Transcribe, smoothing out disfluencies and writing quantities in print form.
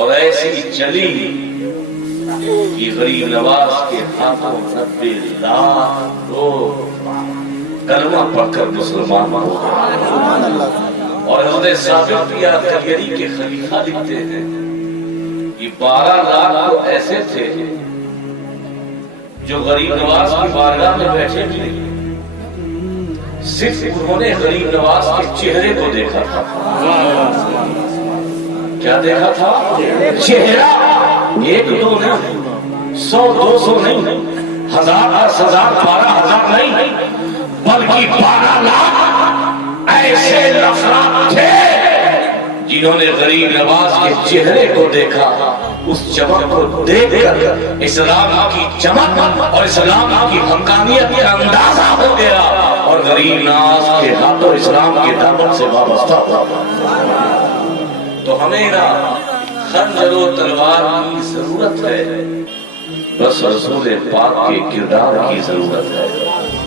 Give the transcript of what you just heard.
اور ایسی چلی کہ غریب نواز کے ہاتھوں 90 لاکھ لوگ کلمہ پڑھ کر مسلمان ہو گئے. اور حضرت ثابت کلیری کے خلیفہ لکھتے ہیں کہ 12 لاکھ تو ایسے تھے جو غریب نواز کی بارگاہ میں بیٹھے تھے، صرف انہوں نے غریب نواز کے چہرے کو دیکھا تھا. کیا دیکھا تھا؟ چہرہ. 1 2 نہیں، 100 200 نہیں، 1000 10,000 12,000 نہیں، بلکہ 12 لاکھ ایسے افراد تھے جنہوں نے غریب نواز کے چہرے کو دیکھا. اس چمک کو دیکھ کر اسلام کی چمک اور اسلام کی حقانیت کا اندازہ ہو گیا اور غریب نواز کے ہاتھوں اسلام کے دامن سے وابستہ ہوا. تو ہمیں نہ خنجر و تلوار کی ضرورت ہے، بس رسول پاک کے کردار کی ضرورت ہے.